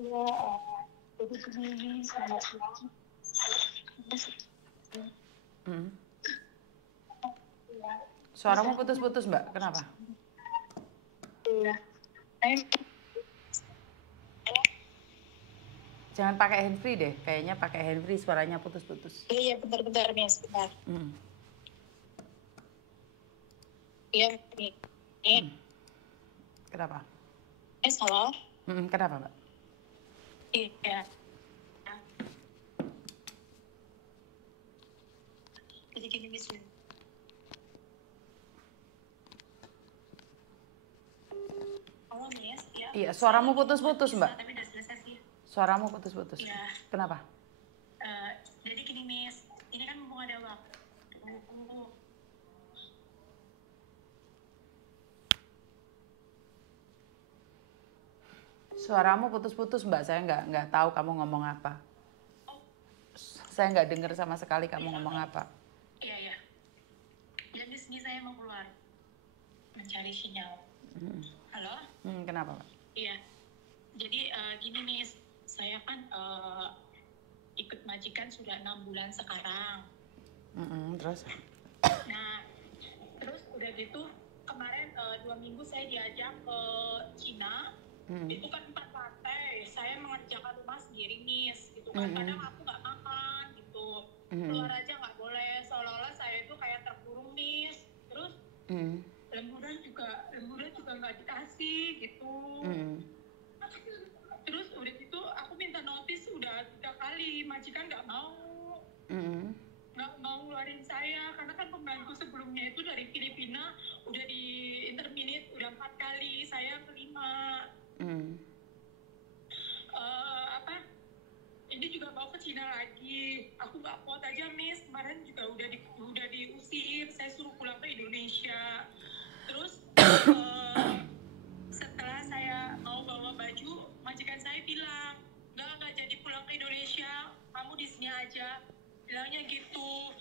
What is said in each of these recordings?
Iya, jadi begini saya bilang, Hmm. ya, Suaramu putus-putus Mbak, kenapa? iya, saya Jangan pakai handfree deh, kayaknya pakai handfree suaranya putus-putus. iya bentar-bentar nih sebentar. Iya nih, Kenapa? halo. Kenapa Mbak? Iya. Jadi gini Miss. Halo Miss, ya. Iya, suaramu putus-putus Mbak. Tapi udah selesai sih. Suaramu putus-putus. Iya. Kenapa? Jadi gini Miss, ini kan mumpung ada waktu. Suaramu putus-putus Mbak, saya nggak tahu kamu ngomong apa. Saya nggak dengar sama sekali kamu ngomong apa. Iya, iya. Jadi sini saya mau keluar mencari sinyal. Halo? Kenapa Mbak? Iya. Jadi gini Miss, saya kan ikut majikan sudah 6 bulan sekarang. Terus? Nah, terus udah gitu kemarin 2 minggu saya diajak ke Cina. Itu kan 4 lantai. Saya mengerjakan rumah sendiri Miss, gitu kan. Kadang aku nggak makan gitu. Keluar aja nggak boleh. Seolah-olah saya itu kayak terkurung Miss. Terus lemburan juga nggak dikasih gitu. Terus udah gitu aku minta notis udah 3 kali, majikan nggak mau. Nggak mau ngeluarin saya karena kan pembantu sebelumnya itu dari Filipina udah di interminate udah 4 kali, saya kelima. Ini juga mau ke Cina lagi, aku nggak kuat aja Miss. Kemarin juga udah diusir, saya suruh pulang ke Indonesia. Terus setelah saya mau bawa baju, majikan saya bilang nggak jadi pulang ke Indonesia, kamu di sini aja, bilangnya gitu.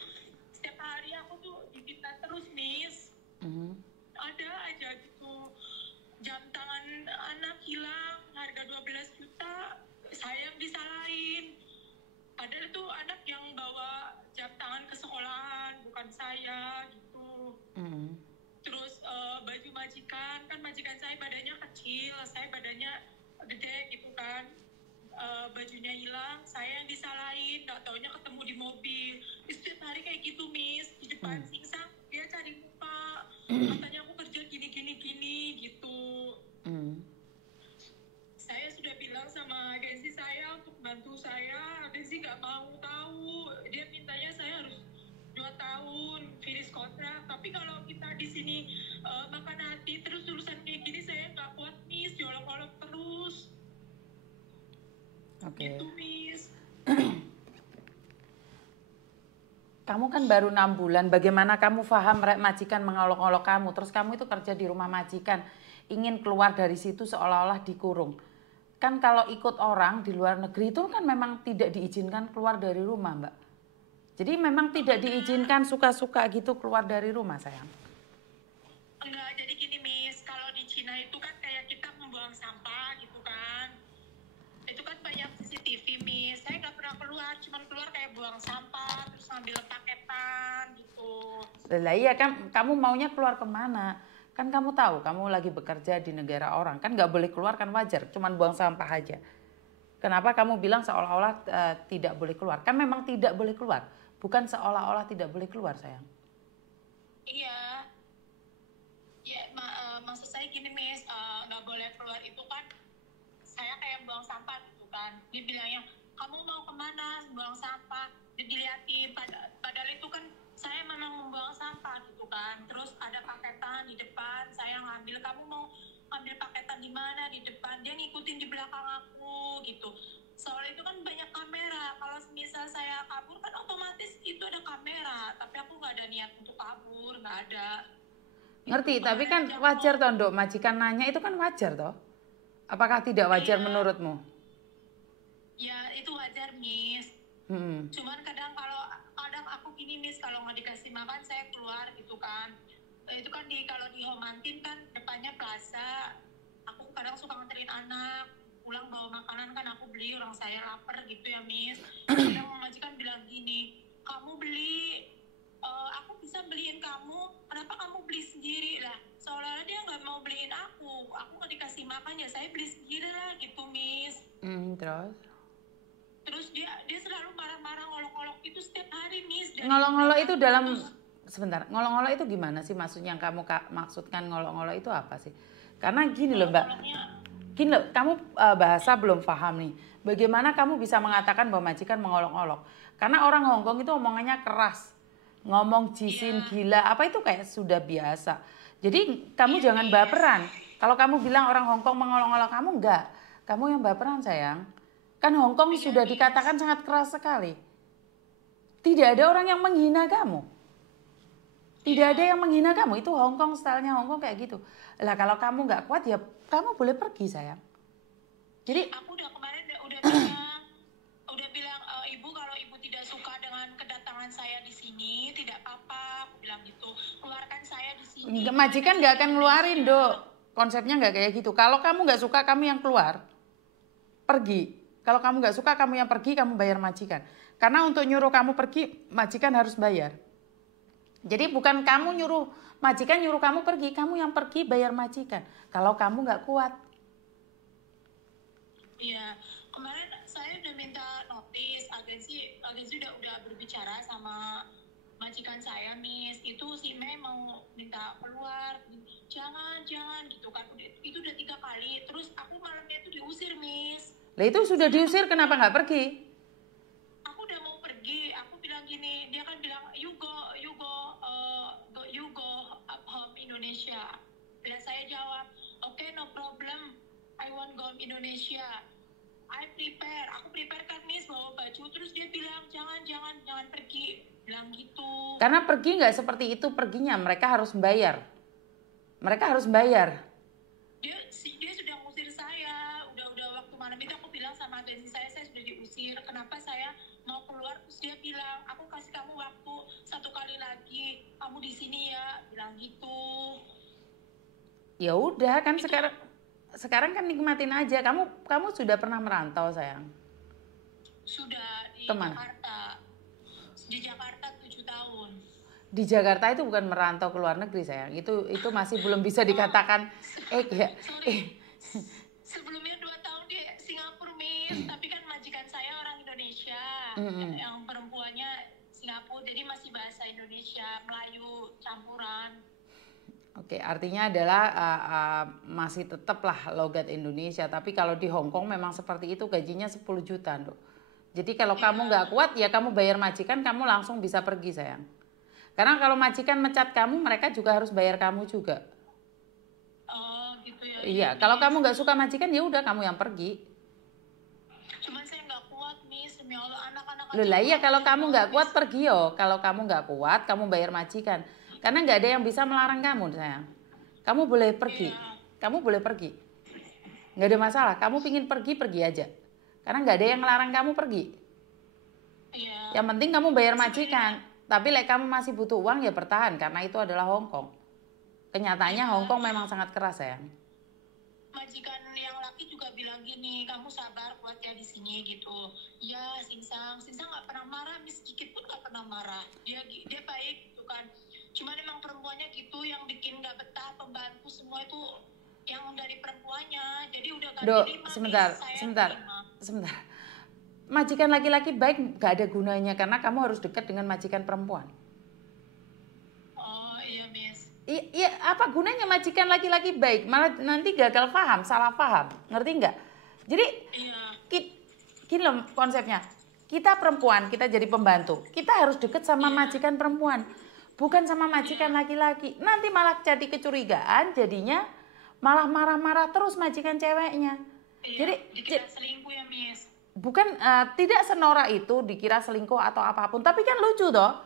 Setiap hari aku tuh difitnah terus Miss. Ada aja gitu, jam tangan anak hilang harga 12 juta, saya yang disalahin. Padahal itu anak yang bawa jam tangan ke sekolahan, bukan saya gitu. Terus baju majikan, kan majikan saya badannya kecil, saya badannya gede gitu kan. Bajunya hilang, saya yang disalahin, nggak taunya ketemu di mobil. Setiap hari kayak gitu Miss, di depan singsang dia cari muka, katanya aku kerja gini gitu. Saya sudah bilang sama agensi saya untuk bantu saya, agensi nggak mau tahu. Dia mintanya saya harus 2 tahun finish kontrak. Tapi kalau kita di sini makan hati terus tulisan kayak gini, saya nggak kuat Miss, diolok-olok terus. Oke. Gitu Miss. Kamu kan baru 6 bulan, bagaimana kamu paham majikan mengolok-olok kamu, terus kamu itu kerja di rumah majikan, ingin keluar dari situ seolah-olah dikurung. Kan kalau ikut orang di luar negeri itu kan memang tidak diizinkan keluar dari rumah Mbak. Jadi memang tidak diizinkan suka-suka gitu keluar dari rumah sayang. Enggak, jadi gini Miss, kalau di Cina itu kan kayak kita membuang sampah gitu kan. Itu kan banyak CCTV Miss, saya nggak pernah keluar, cuman keluar kayak buang sampah, terus ngambil paketan gitu. Lah iya kan, kamu maunya keluar kemana? Kan kamu tahu, kamu lagi bekerja di negara orang, kan nggak boleh keluar kan wajar, cuman buang sampah aja. Kenapa kamu bilang seolah-olah tidak boleh keluar? Kan memang tidak boleh keluar, bukan seolah-olah tidak boleh keluar sayang. Iya, ya maksud saya gini Miss, nggak boleh keluar itu kan, saya kayak buang sampah gitu kan. Dia bilangnya, kamu mau kemana buang sampah? Dia diliatin, padahal itu kan saya memang membuang sampah gitu kan. Terus ada paketan di depan, saya ngambil, kamu mau ambil paketan di mana? Di depan. Dia ngikutin di belakang aku gitu. Soalnya itu kan banyak kamera, kalau misal saya kabur kan otomatis itu ada kamera, tapi aku nggak ada niat untuk kabur, nggak ada. Ngerti, tapi kan wajar toh Ndok, majikan nanya itu kan wajar toh. Apakah tidak wajar menurutmu? Ya itu wajar Miss. Cuman kadang aku gini Miss, kalau nggak dikasih makan saya keluar gitu kan. Itu kan kalau di Homantin kan depannya plaza. Aku kadang suka nganterin anak pulang bawa makanan kan aku beli, orang saya lapar gitu ya Miss. Bilang majikan bilang gini, kamu beli, aku bisa beliin kamu, kenapa kamu beli sendiri lah? Seolah-olah dia nggak mau beliin aku nggak dikasih makan ya saya beli sendiri lah gitu Miss. Terus dia selalu marah-marah, ngolok-ngolok itu setiap hari Miss. Ngolok-ngolok itu dalam sebentar, ngolok-ngolok itu gimana sih maksudnya yang kamu maksudkan ngolok-ngolok itu apa sih? Karena gini loh Mbak, gini loh, kamu bahasa belum paham nih. Bagaimana kamu bisa mengatakan bahwa majikan mengolok-olok? Karena orang Hongkong itu omongannya keras, ngomong jisin, gila, apa itu kayak sudah biasa. Jadi kamu jangan baperan. Kalau kamu bilang orang Hongkong mengolok-olok kamu, enggak. Kamu yang baperan sayang. Kan Hongkong sudah dikatakan sangat keras sekali. Tidak ada orang yang menghina kamu. Tidak ada yang menghina kamu. Itu Hongkong, stylenya Hongkong kayak gitu. Lah kalau kamu nggak kuat ya kamu boleh pergi sayang. Jadi aku udah kemarin udah bilang ibu, kalau ibu tidak suka dengan kedatangan saya di sini tidak apa-apa, aku bilang gitu. Keluarkan saya di sini. Majikan nggak akan ngeluarin Dok. Konsepnya nggak kayak gitu. Kalau kamu nggak suka kamu yang keluar, pergi. Kalau kamu nggak suka kamu yang pergi, kamu bayar majikan. Karena untuk nyuruh kamu pergi, majikan harus bayar. Jadi bukan kamu nyuruh, majikan nyuruh kamu pergi, kamu yang pergi bayar majikan. Kalau kamu nggak kuat. Iya, kemarin saya udah minta notis, agensi udah berbicara sama majikan saya, Miss. Itu si Mei mau minta keluar, jangan gitu kan. Itu udah 3 kali, terus aku malamnya itu diusir, Miss. Lah itu sudah diusir, kenapa nggak pergi? Aku udah mau pergi, aku bilang gini, dia kan bilang you go home Indonesia. Bila saya jawab, oke, no problem, I want go home Indonesia. Aku prepare kan Miss, bawa baju, terus dia bilang jangan pergi, bilang gitu. Karena pergi nggak seperti itu perginya, mereka harus bayar. Dia sudah ngusir saya, udah waktu malam itu aku bilang sama agensi saya sudah diusir. Kenapa saya mau keluar? Terus dia bilang, aku kasih kamu waktu 1 kali lagi, kamu di sini ya, bilang gitu. Ya udah kan itu. Sekarang kan nikmatin aja. Kamu sudah pernah merantau sayang? Sudah di Kemana? Jakarta. Di Jakarta 7 tahun. Di Jakarta itu bukan merantau ke luar negeri sayang. Itu masih belum bisa dikatakan Sebelumnya 2 tahun di Singapura, Miss. Tapi kan majikan saya orang Indonesia. Yang perempuannya Singapura, jadi masih bahasa Indonesia, Melayu campuran. Oke, artinya adalah masih tetaplah logat Indonesia. Tapi kalau di Hongkong memang seperti itu, gajinya 10 juta, Dok. Jadi kalau kamu nggak kuat, ya kamu bayar majikan, kamu langsung bisa pergi, sayang. Karena kalau majikan mecat kamu, mereka juga harus bayar kamu juga. Oh, gitu ya. Iya, kalau kamu nggak suka majikan, ya udah kamu yang pergi. Cuman saya nggak kuat, Miss. Demi Allah, anak-anak. Loh lah iya, kalau kamu nggak kuat, pergi yo. Kalau kamu nggak kuat, kamu bayar majikan. Karena nggak ada yang bisa melarang kamu, sayang. Kamu boleh pergi. Kamu boleh pergi. Nggak ada masalah. Kamu pingin pergi, pergi aja. Karena nggak ada yang melarang kamu pergi. Yang penting kamu bayar majikan. Tapi kamu masih butuh uang, ya bertahan. Karena itu adalah Hongkong. Kenyataannya Hongkong memang sangat keras, sayang. Majikan yang laki juga bilang gini, kamu sabar kuat ya di sini gitu. Ya, Sinsang nggak pernah marah, Miss sedikit pun nggak pernah marah. Dia baik gitu kan. Cuman emang perempuannya gitu yang bikin nggak betah, pembantu semua itu yang dari perempuannya. Jadi udah ganti lima. Sebentar. Majikan laki-laki baik nggak ada gunanya karena kamu harus dekat dengan majikan perempuan. Oh iya, Miss. Iya, apa gunanya majikan laki-laki baik? Malah nanti gagal paham, salah paham. Ngerti nggak? Jadi gini loh konsepnya. Kita perempuan, kita jadi pembantu. Kita harus dekat sama majikan perempuan. Bukan sama majikan laki-laki. Nanti malah jadi kecurigaan, jadinya malah marah-marah terus majikan ceweknya. Jadi dikira selingkuh ya, Miss. Bukan, tidak senorak itu dikira selingkuh atau apapun. Tapi kan lucu toh.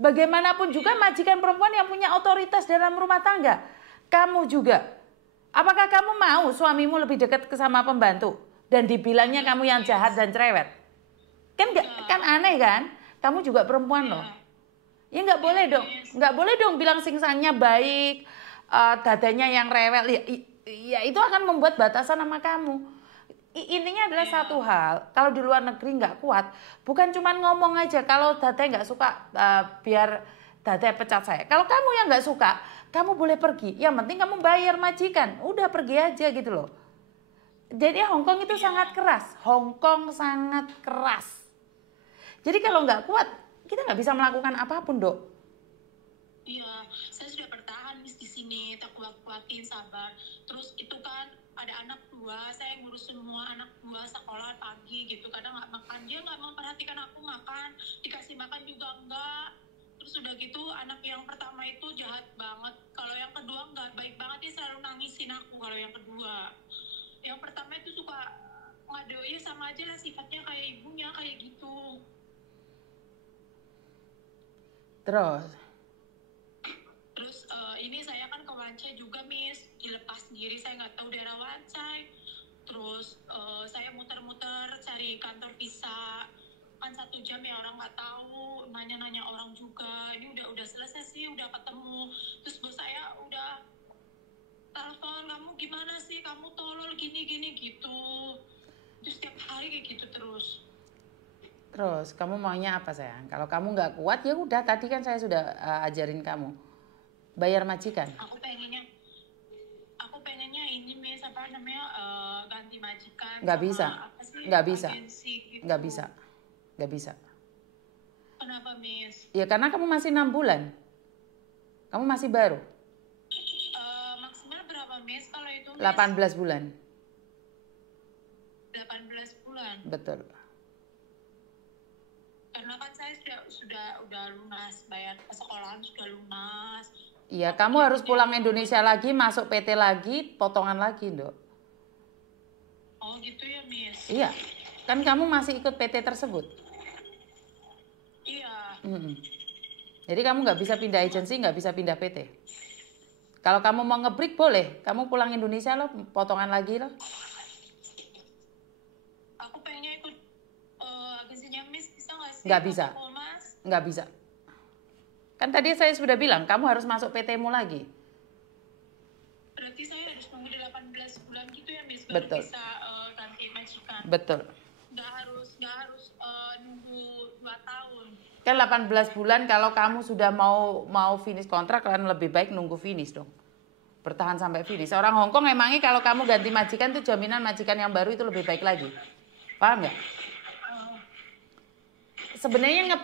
Bagaimanapun juga majikan perempuan yang punya otoritas dalam rumah tangga. Kamu juga. Apakah kamu mau suamimu lebih dekat sama pembantu? Dan dibilangnya kamu yang jahat dan cerewet? Kan aneh kan? Kamu juga perempuan loh. Ya nggak boleh dong. Nggak boleh dong bilang Sinsangnya baik, dadanya yang rewel. Ya itu akan membuat batasan sama kamu. Intinya adalah satu hal, kalau di luar negeri nggak kuat, bukan cuma ngomong aja, kalau Date nggak suka, biar Date pecat saya. Kalau kamu yang nggak suka, kamu boleh pergi. Yang penting kamu bayar majikan, udah pergi aja gitu loh. Jadi Hong Kong itu sangat keras, Hong Kong sangat keras. Jadi kalau nggak kuat, kita nggak bisa melakukan apapun, Dok. Iya, saya sudah bertahan Miss di sini, tak kuat-kuatin, sabar. Terus itu kan ada anak 2, saya ngurus semua anak 2 sekolah pagi gitu. Kadang nggak makan, dia nggak memperhatikan aku makan, dikasih makan juga enggak. Terus udah gitu anak yang pertama itu jahat banget. Kalau yang kedua enggak, baik banget, dia selalu nangisin aku kalau yang kedua. Yang pertama itu suka ngadoin, sama aja lah sifatnya kayak ibunya, kayak gitu. Terus ini saya kan ke Wancai juga Miss, dilepas sendiri, saya nggak tahu daerah Wancai. Terus saya muter-muter cari kantor visa, kan 1 jam ya, orang nggak tahu, nanya-nanya orang juga. Ini udah selesai sih, udah ketemu. Terus bos saya udah telepon, kamu gimana sih, kamu tolol gini-gini gitu. Terus setiap hari kayak gitu terus. Terus kamu maunya apa sayang? Kalau kamu nggak kuat ya udah, tadi kan saya sudah ajarin kamu bayar majikan. Aku pengennya ini Miss, apa namanya, ganti majikan. Nggak bisa, nggak bisa, gitu. nggak bisa, nggak bisa. Kenapa Miss? Ya karena kamu masih 6 bulan, kamu masih baru. Maksimal berapa Miss kalau itu Miss? 18 bulan. 18 bulan. Betul. Karena kan saya udah lunas, bayar sekolahan sudah lunas. Iya, kamu harus pulang Indonesia lagi, masuk PT lagi, potongan lagi, Dok. Oh gitu ya Miss? Iya, kan kamu masih ikut PT tersebut. Iya. Jadi kamu nggak bisa pindah agensi, nggak bisa pindah PT. Kalau kamu mau ngebreak boleh, kamu pulang Indonesia loh, potongan lagi loh. Aku pengennya ikut agensinya Miss, bisa nggak sih? Nggak bisa. Nggak bisa. Kan tadi saya sudah bilang, kamu harus masuk PT-mu lagi. Berarti saya harus nunggu 18 bulan gitu ya Miss, baru Betul. bisa ganti majikan. Betul. Nggak harus nunggu 2 tahun. Kan 18 bulan kalau kamu sudah mau finish kontrak, kan lebih baik nunggu finish dong. Bertahan sampai finish. Orang Hong Kong emangnya kalau kamu ganti majikan itu jaminan majikan yang baru itu lebih baik lagi. Paham nggak? Sebenarnya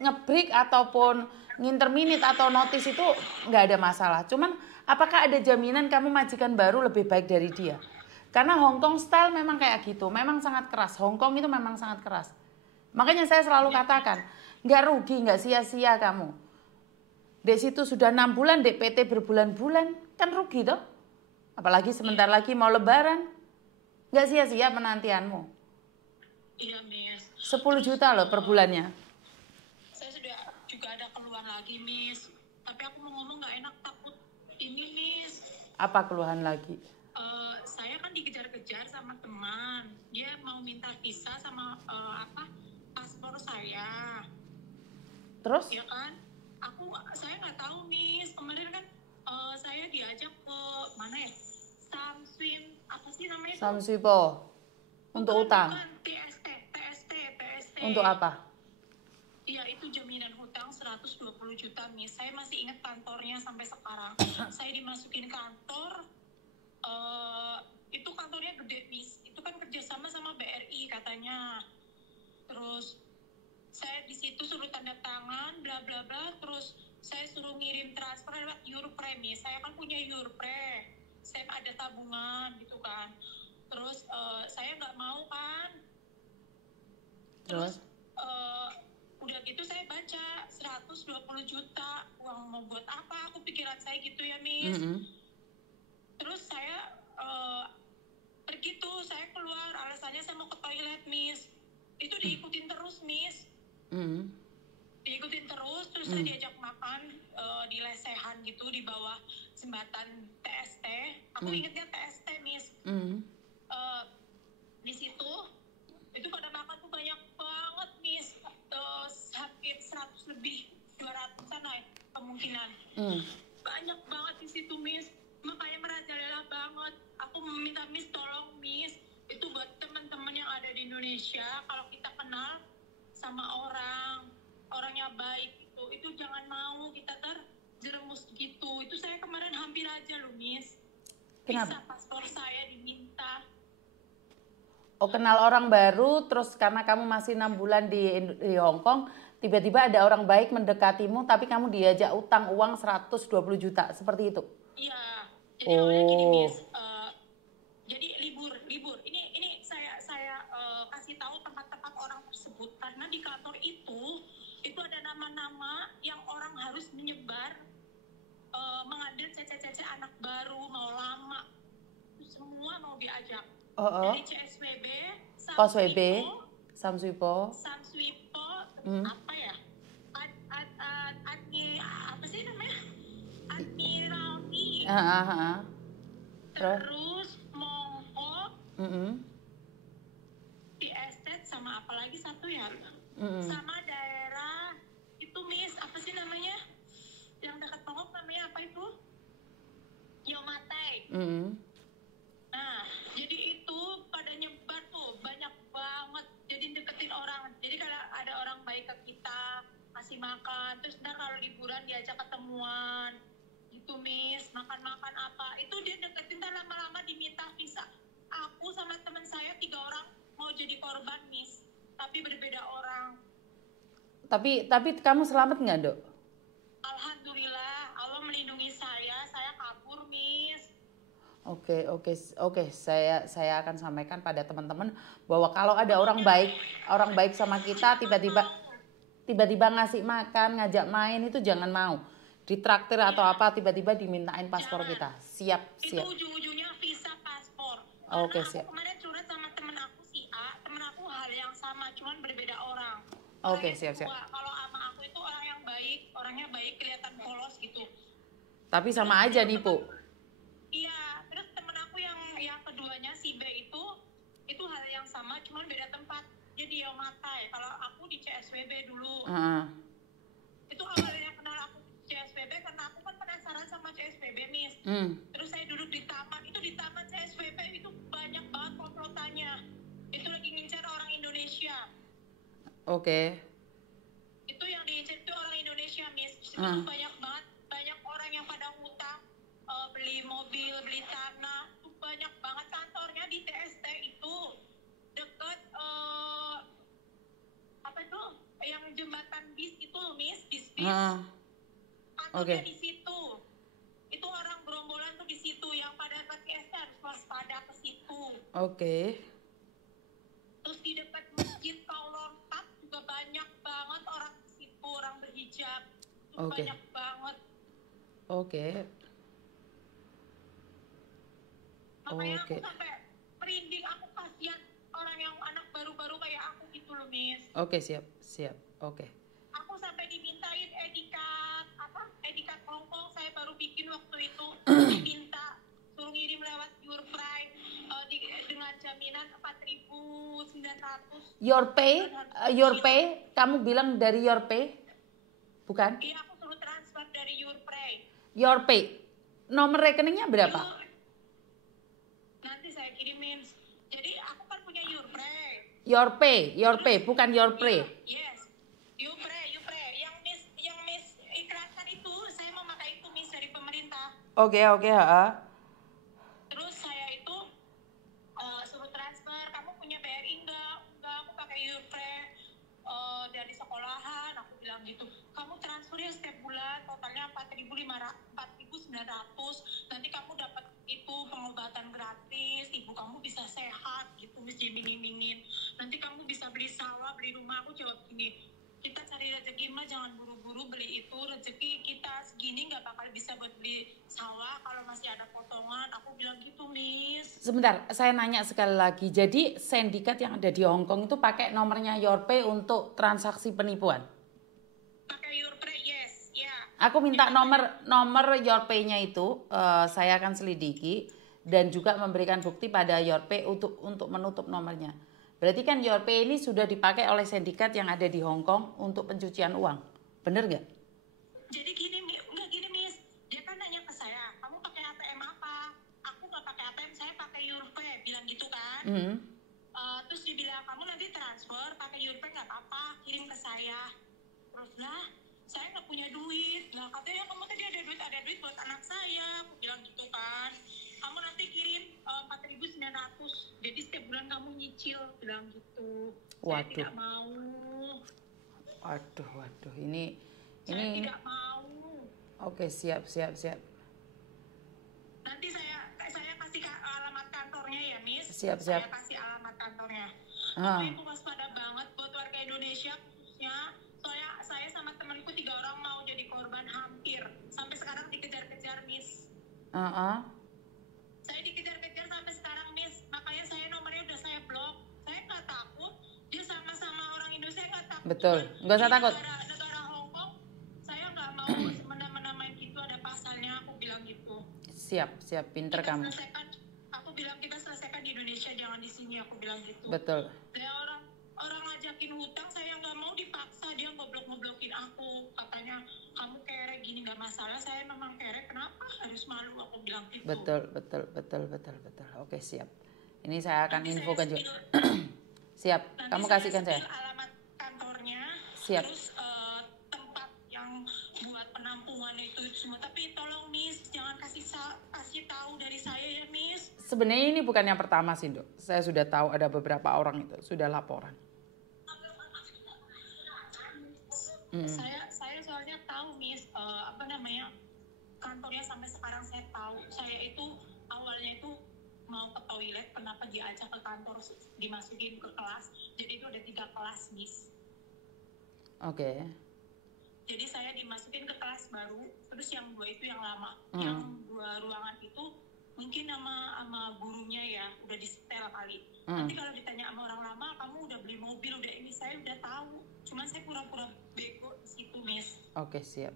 ngebreak ataupun nginterminate atau notice itu nggak ada masalah. Cuman apakah ada jaminan kamu majikan baru lebih baik dari dia? Karena Hong Kong style memang kayak gitu, memang sangat keras. Hong Kong itu memang sangat keras. Makanya saya selalu katakan, nggak rugi, nggak sia-sia kamu. Di situ sudah 6 bulan, di PT berbulan-bulan, kan rugi toh? Apalagi sebentar lagi mau lebaran, nggak sia-sia penantianmu. Iya Miss. 10 juta loh per bulannya. Saya sudah juga ada keluhan lagi Miss, tapi aku mau ngomong nggak enak, takut ini Miss. Apa keluhan lagi? Saya kan dikejar-kejar sama teman, dia mau minta visa sama paspor saya. Terus? Ya kan, saya nggak tahu Miss, kemarin kan saya diajak ke mana ya, Samswin, apa sih namanya? Samswipo. Untuk utang. Bukan, TST. Untuk apa? Iya, itu jaminan hutang 120 juta Miss. Saya masih ingat kantornya sampai sekarang. Saya dimasukin kantor, itu kantornya gede Miss. Itu kan kerjasama sama BRI katanya. Terus saya di situ suruh tanda tangan, bla bla bla. Terus saya suruh ngirim transfer lewat Eurepre Miss. Saya kan punya Eurepre. Saya ada tabungan gitu kan. Terus saya nggak mau kan. Terus udah gitu saya baca 120 juta, uang mau buat apa, aku pikiran saya gitu ya Miss. Terus saya pergi tuh, saya keluar, alasannya saya mau ke toilet Miss. Itu diikutin terus Miss. Diikutin terus saya diajak makan di lesehan gitu di bawah jembatan TST. Aku ingetnya TST Miss. Di situ itu pada makan tuh banyak banget Miss, hampir 100 lebih, 200-an lah kemungkinan. Banyak banget di situ Miss, makanya merajalela banget. Aku meminta Miss, tolong Miss, itu buat temen Indonesia kalau kita kenal sama orangnya baik itu jangan mau kita terjerumus gitu. Itu saya kemarin hampir aja loh, Miss. Kenapa? Visa paspor saya diminta. Oh, kenal orang baru, terus karena kamu masih 6 bulan di Hong Kong, tiba-tiba ada orang baik mendekatimu, tapi kamu diajak utang uang 120 juta, seperti itu? Iya, jadi awalnya gini, Miss. Jadi libur. Ini saya kasih tahu tempat-tempat orang tersebut karena di kantor itu ada nama-nama yang orang harus menyebar mengambil cece-cece anak baru mau lama, semua mau diajak. Dari CSWB, Samswipo, apa ya? Apa sih namanya? Admiralty. Terus Mongkok, di estate sama apa lagi satu ya? Sama daerah itu, Miss, apa sih namanya? Yang dekat Mongkok namanya apa itu? Yomatai. Nah, jadi itu pada nyebar tuh banyak banget. Jadi deketin orang. Jadi kalau ada orang baik ke kita, kasih makan. Terus kalau liburan diajak ketemuan. Gitu, Miss, makan-makan apa. Itu dia deketin, lama-lama diminta visa. Aku sama teman saya 3 orang mau jadi korban, Miss. Tapi berbeda orang. Tapi kamu selamat nggak, Dok? Alhamdulillah, Allah melindungi saya kabur, Miss. Oke. Saya akan sampaikan pada teman-teman bahwa kalau ada orang baik sama kita tiba-tiba ngasih makan, ngajak main, itu jangan mau. Ditraktir atau apa tiba-tiba dimintain paspor kita. Siap. Itu ujung-ujungnya visa paspor. Oke, siap. Aku kemarin curhat sama temen aku si A, temen aku hal yang sama, cuman berbeda orang. Oke, siap. Kalau sama aku itu orang yang baik, orangnya baik, kelihatan polos gitu. Tapi sama aja nipu. Iya, terus temen aku yang keduanya si B itu hal yang sama, cuman beda tempat. Dia di Yomatai, kalau aku di CSWB dulu. Itu awalnya kenal aku di CSWB karena aku kan penasaran sama CSWB, Miss. Terus saya duduk di taman, itu di taman CSWB itu banyak banget komplotannya. Itu lagi ngincar orang Indonesia. Oke. Itu yang diincar itu orang Indonesia, Miss. Itu banyak orang yang pada ngutang, beli mobil, beli tanah, itu banyak banget. Kantornya di TST itu deket apa itu yang jembatan bis itu, Miss, bis. Kantornya di situ. Itu orang gerombolan tuh di situ, yang pada ke TST harus waspada ke situ. Oke. Terus di dekat masjid Kaulon Park juga banyak banget orang di situ, orang berhijab. Itu banyak banget. Oke. Makanya aku sampai merinding, aku kasihan orang yang anak baru-baru kayak aku gitu loh, Miss. Oke, siap. Oke. Aku sampai dimintain edikat Hongkong, saya baru bikin waktu itu. Diminta suruh ngirim lewat Yourpay dengan jaminan 4.900. Yourpay, kamu bilang dari Yourpay? Bukan? Iya, aku suruh transfer dari Yourpay. Yourpay. Nomor rekeningnya berapa? Nanti saya kirimin. Jadi aku kan punya Yourpay. Yourpay, bukan Yourpay. Yes. Yourpay. Yang Miss iklankan itu, saya mau pakai itu, Miss, dari pemerintah. Oke, Terus saya itu suruh transfer, kamu punya BRI enggak, aku pakai Yourpay dari sekolahan, aku bilang gitu. Kamu transfer ya setiap bulan, totalnya 4.900, nanti kamu dapat itu pengobatan gratis, ibu kamu bisa sehat gitu, Miss, dimingin-mingin. Nanti kamu bisa beli sawah, beli rumah. Aku jawab gini, kita cari rezeki mah jangan buru-buru beli itu, rezeki kita segini nggak bakal bisa buat beli sawah kalau masih ada potongan. Aku bilang gitu, Miss. Sebentar, saya nanya sekali lagi. Jadi sindikat yang ada di Hong Kong itu pakai nomornya Yourpay untuk transaksi penipuan? Pakai Yourpay, yes, ya. Aku minta nomor Yourpay-nya itu, saya akan selidiki dan juga memberikan bukti pada Yourpay untuk menutup nomornya. Berarti kan Yourpay ini sudah dipakai oleh sindikat yang ada di Hong Kong untuk pencucian uang. Bener nggak? Jadi gini, Miss. Dia kan nanya ke saya, kamu pakai ATM apa? Aku nggak pakai ATM, saya pakai Yourpay. Bilang gitu kan. Terus dibilang, kamu nanti transfer Yurpen nggak apa-apa, kirim ke saya. Terus lah, saya nggak punya duit. Lah katanya kamu tadi ada duit buat anak saya. Aku bilang gitu kan. Kamu nanti kirim 4.900. Jadi setiap bulan kamu nyicil, bilang gitu. Saya Waduh. tidak mau. Waduh, ini Saya tidak mau. Oke, siap. Nanti saya kasih alamat kantornya ya, Miss. Siap. Saya kasih alamat kantornya. Ibu waspada banget buat warga Indonesia khususnya. Soalnya saya sama temanku 3 orang mau jadi korban hampir. Sampai sekarang dikejar-kejar, Miss. Saya dikejar-kejar sampai sekarang, Miss. Makanya saya nomornya udah saya blok. Saya nggak takut. Dia sama-sama orang Indonesia, nggak takut. Betul, nggak usah takut. Negara Hong Kong, saya nggak mau menamain gitu, ada pasalnya. Aku bilang gitu. Siap, pinter kamu. Aku bilang kita selesaikan di Indonesia, jangan di sini. Aku bilang gitu. Betul. Ya, orang ngajakin hutang, saya nggak mau dipaksa. Dia ngeblokin aku. Katanya kamu kere gini, nggak masalah. Saya memang kere, kenapa harus malu? Aku bilang gitu. Betul. Oke, siap. Ini saya akan infokan juga. Siap, kamu kasihkan saya. Alamat kantornya. Siap. Terus tempat yang buat penampungan itu semua. Tapi tolong, Miss, jangan kasih tahu dari saya ya, Miss. Sebenarnya ini bukan yang pertama sih, Dok. Saya sudah tahu ada beberapa orang itu sudah laporan. Saya soalnya tahu, Miss, kantornya sampai sekarang saya tahu. Saya itu awalnya itu mau ke toilet, kenapa diajak ke kantor, dimasukin ke kelas. Jadi itu ada 3 kelas, Miss. Oke. Jadi saya dimasukin ke kelas baru, terus yang 2 itu yang lama. Yang 2 ruangan itu mungkin sama gurunya ya, udah di-setel kali. Nanti kalau ditanya sama orang lama, kamu udah beli mobil, udah ini, saya udah tahu. Cuman saya pura-pura bego di situ, Miss. Oke, siap.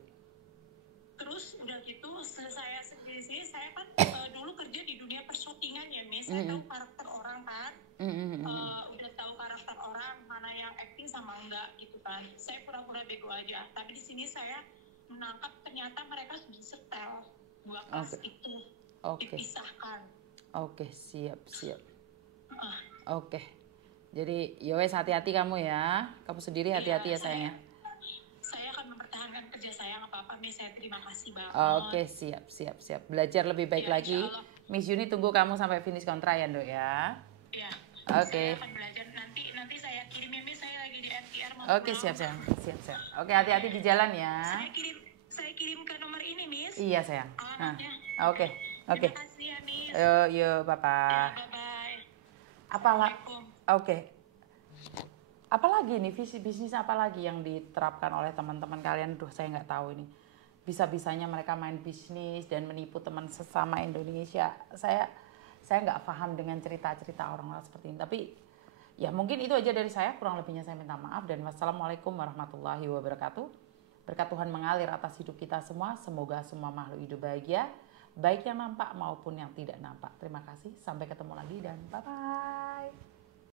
Terus udah gitu, selesai sendiri sih, saya kan dulu kerja di dunia persyutingan ya, Miss. Saya tahu karakter orang kan. Udah tahu karakter orang, mana yang acting sama enggak gitu kan. Saya pura-pura bego aja. Tapi di sini saya menangkap ternyata mereka sudah setel 2 kelas itu. Dipisahkan. Oke, siap. Oke. Jadi, yowes, hati-hati kamu ya. Kamu sendiri hati-hati ya, sayangnya. Saya akan mempertahankan kerja saya, nggak apa-apa, Miss. Saya terima kasih banget. Oke, siap. Belajar lebih baik lagi. Miss Yuni tunggu kamu sampai finish kontrak ya, Dok ya. Iya. Oke. Saya akan belajar nanti saya kirim ya, Miss. Saya lagi di FTR mau Oke, siap. Oke, hati-hati di jalan ya. Saya kirim ke nomor ini, Miss. Iya, sayang. Alamatnya. Oke. Terima kasih ya, Miss. Yo, Bapak. Ya, bye-bye. Assalamualaikum. Oke. Apalagi nih bisnis apa lagi yang diterapkan oleh teman-teman kalian? Duh, saya nggak tahu ini. Bisa-bisanya mereka main bisnis dan menipu teman sesama Indonesia. Saya nggak paham dengan cerita-cerita orang-orang seperti ini. Tapi ya mungkin itu aja dari saya. Kurang lebihnya saya minta maaf dan wassalamualaikum warahmatullahi wabarakatuh. Berkat Tuhan mengalir atas hidup kita semua. Semoga semua makhluk hidup bahagia, baik yang nampak maupun yang tidak nampak. Terima kasih. Sampai ketemu lagi dan bye-bye.